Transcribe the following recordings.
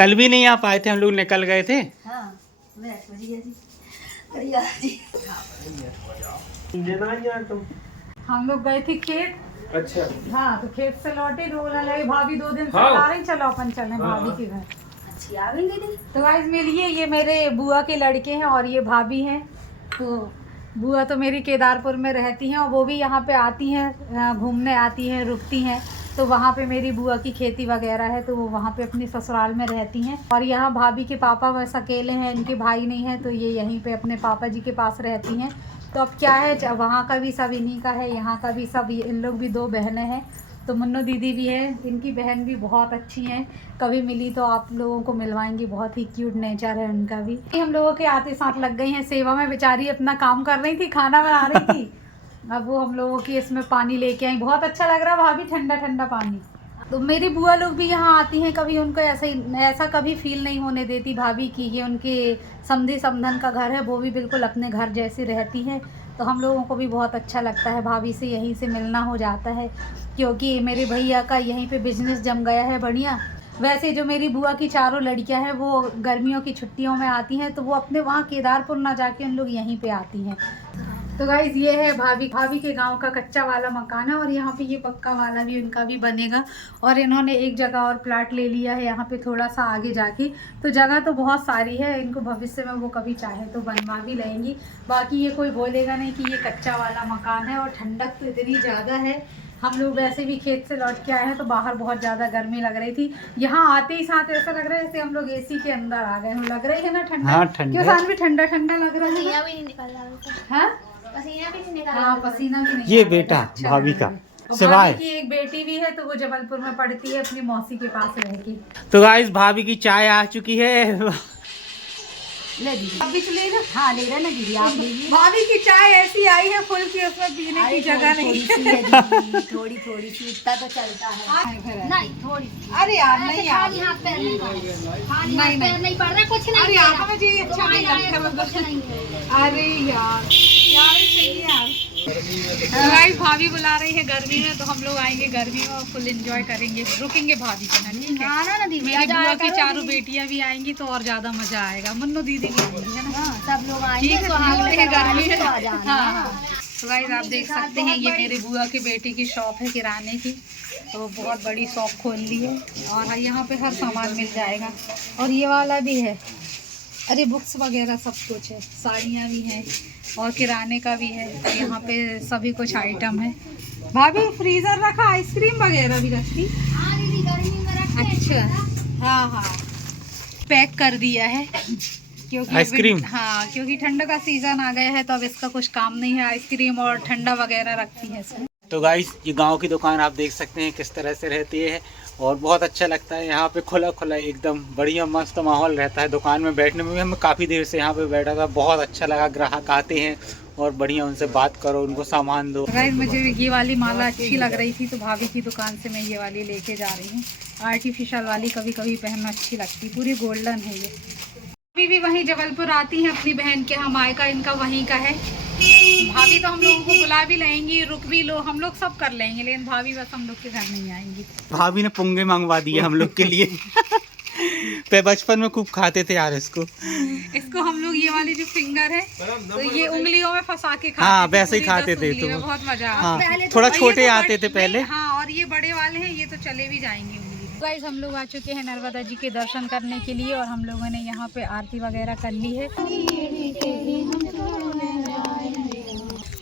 कल भी नहीं आ पाए थे, हम लोग निकल गए थे। हाँ, मैं हम लोग गए थे खेत। अच्छा। हाँ, तो खेत से लौटे तो बोला लगे भाभी 2 दिन से हाँ। बता रही चलो अपन चले भाभी के घर। अच्छी आ गई दीदी। तो गाइस मिलिए, ये मेरे बुआ के लड़के हैं और ये भाभी हैं। तो बुआ तो मेरी केदारपुर में रहती हैं और वो भी यहाँ पे आती हैं, घूमने आती हैं, रुकती हैं। तो वहाँ पे मेरी बुआ की खेती वगैरह है, तो वो वहाँ पे अपनी ससुराल में रहती हैं। और यहाँ भाभी के पापा बस अकेले हैं, इनके भाई नहीं है, तो ये यहीं पे अपने पापा जी के पास रहती हैं। तो अब क्या है, वहाँ का भी सब इन्हीं का है, यहाँ का भी सब, इन लोग भी 2 बहनें हैं। तो मुन्नू दीदी भी है, इनकी बहन भी बहुत अच्छी हैं। कभी मिली तो आप लोगों को मिलवाएंगी, बहुत ही क्यूट नेचर है उनका भी। हम लोगों के आते साथ लग गई हैं सेवा में, बेचारी अपना काम कर रही थी, खाना बना रही थी। अब वो हम लोगों की इसमें पानी लेके आई, बहुत अच्छा लग रहा भाभी, ठंडा ठंडा पानी। तो मेरी बुआ लोग भी यहाँ आती हैं, कभी उनको ऐसा कभी फील नहीं होने देती भाभी कि ये उनके समधी समधन का घर है, वो भी बिल्कुल अपने घर जैसी रहती हैं। तो हम लोगों को भी बहुत अच्छा लगता है, भाभी से यहीं से मिलना हो जाता है, क्योंकि मेरे भैया का यहीं पे बिजनेस जम गया है बढ़िया। वैसे जो मेरी बुआ की 4 लड़कियां हैं वो गर्मियों की छुट्टियों में आती हैं, तो वो अपने वहाँ केदारपुर ना जाके उन लोग यहीं पे आती हैं। तो गाइज ये है भाभी के गांव का कच्चा वाला मकान है, और यहाँ पे ये पक्का वाला भी उनका भी बनेगा। और इन्होंने एक जगह और प्लाट ले लिया है यहाँ पे थोड़ा सा आगे जाके। तो जगह तो बहुत सारी है, इनको भविष्य में वो कभी चाहे तो बनवा भी लेंगी। बाकी ये कोई बोलेगा नहीं कि ये कच्चा वाला मकान है। और ठंडक तो इतनी ज़्यादा है, हम लोग वैसे भी खेत से लौट के आए हैं तो बाहर बहुत ज़्यादा गर्मी लग रही थी। यहाँ आते ही साथ ऐसा लग रहा है जैसे हम लोग एसी के अंदर आ गए हैं, लग रही है ना ठंडा। हाँ, ठंडा। क्यों भी ठंडा ठंडा लग रहा है। पसीना भी नहीं निकल रहा है। पसीना भी नहीं निकल रहा। हाँ, पसीना भी नहीं। ये बेटा भाभी का सिवाय की एक बेटी भी है, तो वो जबलपुर में पढ़ती है अपनी मौसी के पास रह के। तो गाइस भाभी की चाय आ चुकी है। ले दीदी, आप भी ले लो। हाँ ले रहे ना दीदी, आप लीजिए। भाभी की चाय ऐसी आई है फुल की, उसमें पीने की जगह नहीं। थोड़ी थोड़ी सी, इतना तो चलता है। नहीं थोड़ी सी। अरे यार नहीं यार, खाली हाथ पैर नहीं पड़ रहा, नहीं पड़ रहा, कुछ नहीं। अरे यार मुझे अच्छा नहीं लगता, कुछ नहीं है। अरे यार चाहिए यार। गाइस भाभी बुला रही है गर्मी में, तो हम लोग आएंगे गर्मी में और फुल एंजॉय करेंगे, रुकेंगे भाभी के ना, ठीक है। आना ना दीदी, मेरी बुआ की 4 बेटियां भी आएंगी तो और ज्यादा मजा आएगा। मुन्नू दीदी भी आएंगी, है ना। सब लोग आएंगे ठीक है, तो तो हम मिलते हैं गर्मी में। आ जाना। हाँ, तो गाइस आप देख सकते हैं ये मेरी बुआ की बेटी की शॉप है किराने की, तो बहुत बड़ी शॉप खोल ली है और यहाँ पे हर सामान मिल जाएगा। और ये वाला भी है, अरे बुक्स वगैरह सब कुछ है, साड़ियाँ भी हैं और किराने का भी है। तो यहाँ पे सभी कुछ आइटम है। भाभी फ्रीजर रखा, आइसक्रीम वगैरह भी रखती। हाँ दीदी, गर्मी में रखते हैं। अच्छा, हाँ पैक कर दिया है, क्योंकि आइसक्रीम। हाँ, क्योंकि ठंड का सीजन आ गया है तो अब इसका कुछ काम नहीं है। आइसक्रीम और ठंडा वगैरह रखती है इसमें। तो गाइस ये गांव की दुकान आप देख सकते हैं किस तरह से रहती है, और बहुत अच्छा लगता है। यहाँ पे खुला खुला एकदम बढ़िया मस्त माहौल रहता है। दुकान में बैठने में भी हमें काफ़ी देर से यहाँ पे बैठा था, बहुत अच्छा लगा। ग्राहक आते हैं और बढ़िया उनसे बात करो, उनको सामान दो। गाइस मुझे ये वाली माला अच्छी लग रही थी, तो भाभी की दुकान से मैं ये वाली लेके जा रही हूँ। आर्टिफिशियल वाली कभी कभी पहनना अच्छी लगती, पूरी गोल्डन है ये। भाभी भी वहीं जबलपुर आती हैं अपनी बहन के, हम मायका इनका वहीं का है। भाभी तो हम लोगों को बुला भी लेंगी, रुक भी लो, हम लोग सब कर लेंगे, लेकिन भाभी बस हम लोग के घर नहीं आएंगी। भाभी ने पुंगे मंगवा दिए हम लोग के लिए। पे बचपन में खूब खाते थे यार इसको हम लोग ये वाली जो फिंगर है तो ये उंगलियों में फंसा के खाते हाँ, थे, वैसे ही पूरी खाते 10 थे उंगली तो में, बहुत मजा हाँ, आता। थोड़ा और ये छोटे तो आते थे पहले। हाँ, और ये बड़े वाले हैं, ये तो चले भी जाएंगे उंगली में। गाइस हम लोग आ चुके हैं नर्मदा जी के दर्शन करने के लिए, और हम लोगों ने यहाँ पे आरती वगैरह कर ली है।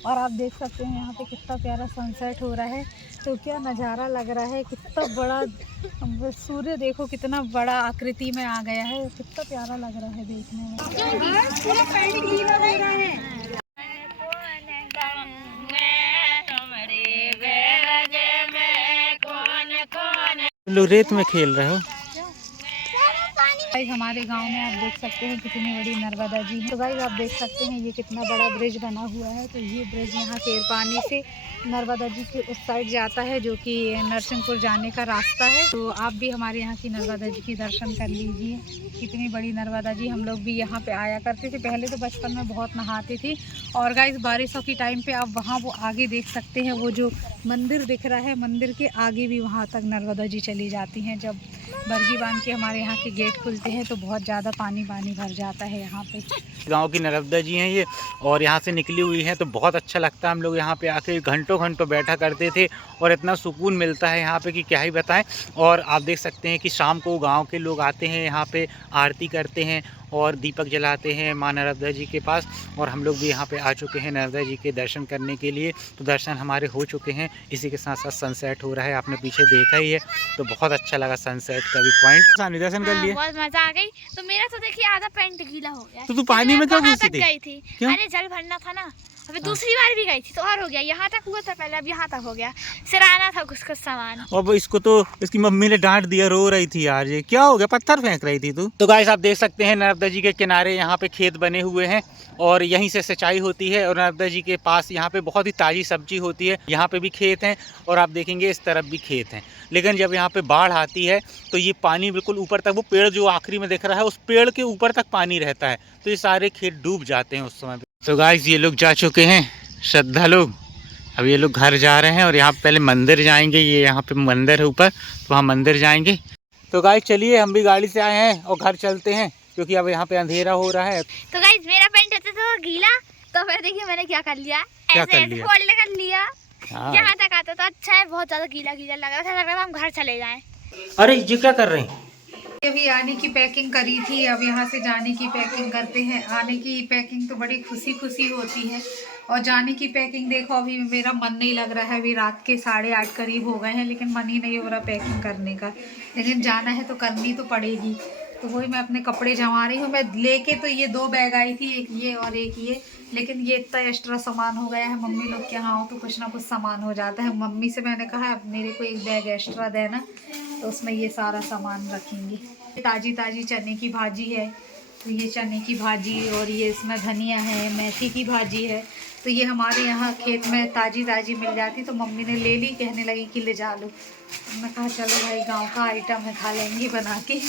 और आप देख सकते हैं यहाँ पे कितना प्यारा सनसेट हो रहा है। तो क्या नज़ारा लग रहा है, कितना बड़ा सूर्य देखो, कितना बड़ा आकृति में आ गया है, कितना प्यारा लग रहा है देखने में। लोग रेत में खेल रहे हो। गाइस हमारे गांव में आप देख सकते हैं कितनी बड़ी नर्मदा जी है। तो गाइस आप देख सकते हैं ये कितना बड़ा ब्रिज बना हुआ है। तो ये ब्रिज यहाँ केरपानी से नर्मदा जी के उस साइड जाता है, जो कि नरसिंहपुर जाने का रास्ता है। तो आप भी हमारे यहाँ की नर्मदा जी की दर्शन कर लीजिए, कितनी बड़ी नर्मदा जी। हम लोग भी यहाँ पे आया करते थे पहले, तो बचपन में बहुत नहाते थे। और गाइस बारिशों के टाइम पे आप वहाँ वो आगे देख सकते हैं, वो जो मंदिर दिख रहा है, मंदिर के आगे भी वहाँ तक नर्मदा जी चली जाती हैं। जब बरगी बांध के हमारे यहाँ के गेट खुलते हैं तो बहुत ज़्यादा पानी भर जाता है यहाँ पे। गांव की नर्मदा जी हैं ये, और यहाँ से निकली हुई हैं तो बहुत अच्छा लगता है। हम लोग यहाँ पे आके घंटों घंटों बैठा करते थे और इतना सुकून मिलता है यहाँ पे कि क्या ही बताएं। और आप देख सकते हैं कि शाम को गांव के लोग आते हैं यहाँ पे, आरती करते हैं और दीपक जलाते हैं माँ नर्मदा जी के पास। और हम लोग भी यहाँ पे आ चुके हैं नर्मदा जी के दर्शन करने के लिए, तो दर्शन हमारे हो चुके हैं। इसी के साथ साथ सनसेट हो रहा है, आपने पीछे देखा ही है, तो बहुत अच्छा लगा सनसेट का भी पॉइंट। दर्शन कर लिए, बहुत मजा आ गई। तो मेरा तो देखिए आधा पैंट गीला हो गया। तो तू पानी में क्यों घुसी थी? गई थी, अरे जल भरना था ना। अभी दूसरी बार भी गई थी तो और हो गया, यहाँ तक हुआ था पहले, अब यहाँ तक हो गया। सिराना था कुछ सामान। अब इसको तो इसकी मम्मी ने डांट दिया, रो रही थी यार, ये क्या हो गया, पत्थर फेंक रही थी तू। तो गाइस आप देख सकते हैं नर्मदा जी के किनारे यहाँ पे खेत बने हुए हैं और यहीं से सिंचाई होती है। और नर्मदा जी के पास यहाँ पे बहुत ही ताज़ी सब्जी होती है। यहाँ पे भी खेत हैं और आप देखेंगे इस तरफ भी खेत हैं। लेकिन जब यहाँ पे बाढ़ आती है तो ये पानी बिल्कुल ऊपर तक, वो पेड़ जो आखिरी में दिख रहा है उस पेड़ के ऊपर तक पानी रहता है, तो ये सारे खेत डूब जाते हैं उस समय। तो गाइस ये लोग जा चुके हैं, श्रद्धा लोग। अब ये लोग घर जा रहे हैं और यहाँ पहले मंदिर जाएंगे। ये यहाँ पे मंदिर है ऊपर, तो वहाँ मंदिर जाएंगे। तो गाइस चलिए, हम भी गाड़ी से आए हैं और घर चलते हैं क्योंकि अब यहाँ पे अंधेरा हो रहा है। तो गाइस मेरा पैंट होता था गीला, तो फिर देखिए मैंने क्या कर लिया, ऐसे फोल्ड कर लिया। यहाँ तक आता था। अच्छा है, बहुत ज्यादा गीला गीला लग रहा था, हम घर चले जाएं। अरे ये क्या कर रहे हैं? अभी आने की पैकिंग करी थी, अब यहाँ से जाने की पैकिंग करते हैं। आने की पैकिंग तो बड़ी खुशी होती है, और जाने की पैकिंग देखो, अभी मेरा मन नहीं लग रहा है। अभी रात के 8:30 करीब हो गए हैं, लेकिन मन ही नहीं हो रहा पैकिंग करने का। लेकिन जाना है तो करनी तो पड़ेगी। तो वही मैं अपने कपड़े जमा रही हूँ। मैं लेके तो ये 2 बैग आई थी, एक ये और एक ये, लेकिन ये इतना एक्स्ट्रा सामान हो गया है। मम्मी लोग के यहाँ हो तो कुछ ना कुछ सामान हो जाता है। मम्मी से मैंने कहा अब मेरे को 1 बैग एक्स्ट्रा देना, तो उसमें ये सारा सामान रखेंगे। ताज़ी चने की भाजी है, तो ये चने की भाजी, और ये इसमें धनिया है, मेथी की भाजी है। तो ये हमारे यहाँ खेत में ताज़ी मिल जाती, तो मम्मी ने ले ली, कहने लगी कि ले जा लो। मैं कहा चलो भाई, गांव का आइटम है, खा लेंगे बना के।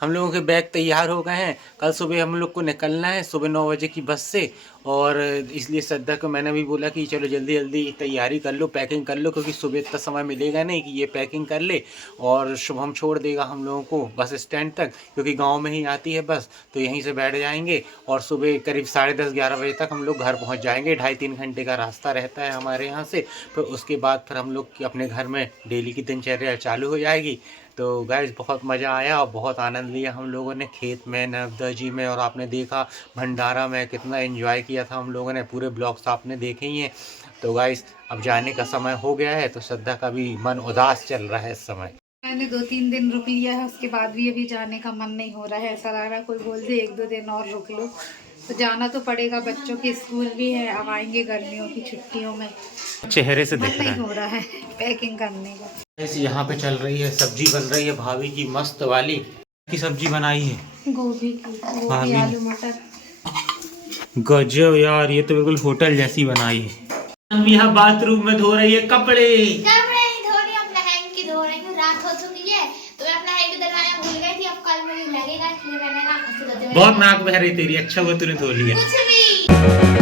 हम लोगों के बैग तैयार हो गए हैं। कल सुबह हम लोग को निकलना है, सुबह 9 बजे की बस से, और इसलिए श्रद्धा को मैंने भी बोला कि चलो जल्दी जल्दी तैयारी कर लो, पैकिंग कर लो, क्योंकि सुबह इतना समय मिलेगा नहीं कि ये पैकिंग कर ले। और शुभम छोड़ देगा हम लोगों को बस स्टैंड तक, क्योंकि गांव में ही आती है बस, तो यहीं से बैठ जाएंगे और सुबह करीब 10:30-11 बजे तक हम लोग घर पहुँच जाएंगे। 2.5-3 घंटे का रास्ता रहता है हमारे यहाँ से। फिर उसके बाद फिर हम लोग अपने घर में डेली की दिनचर्या चालू हो जाएगी। तो गाइस बहुत मज़ा आया और बहुत आनंद लिया हम लोगों ने खेत में, नर्मदा जी में, और आपने देखा भंडारा में कितना एंजॉय किया था हम लोगों ने। पूरे ब्लॉग्स आपने देखे ही हैं। तो गाइस अब जाने का समय हो गया है, तो श्रद्धा का भी मन उदास चल रहा है इस समय। मैंने 2-3 दिन रुक लिया है, उसके बाद भी अभी जाने का मन नहीं हो रहा है। ऐसा लग रहा है कोई बोल दे 1-2 दिन और रुक लो, तो जाना तो पड़ेगा। बच्चों के स्कूल भी है, अब आएंगे गर्मियों की छुट्टियों में। चेहरे से दिख रहा है, नहीं हो रहा है पैकिंग करने का। यहाँ पे चल रही है सब्जी, बन रही है भाभी की मस्त वाली की सब्जी बनाई है, गोभी की, आलू मटर। गजब यार, ये तो बिल्कुल होटल जैसी बनाई है। हम यहाँ बाथरूम में धो रही है कपड़े धो रही हूँ, अपना हैंग की धो रही हूँ। रात हो चुकी है तो मैं अपना हैंग दरवाजा भूल गई थी, अब कल मुझे लगेगा, इसलिए मैंने कहा बहुत नाक बह रही तेरी, अच्छा हुआ तूने धो लिया। कुछ भी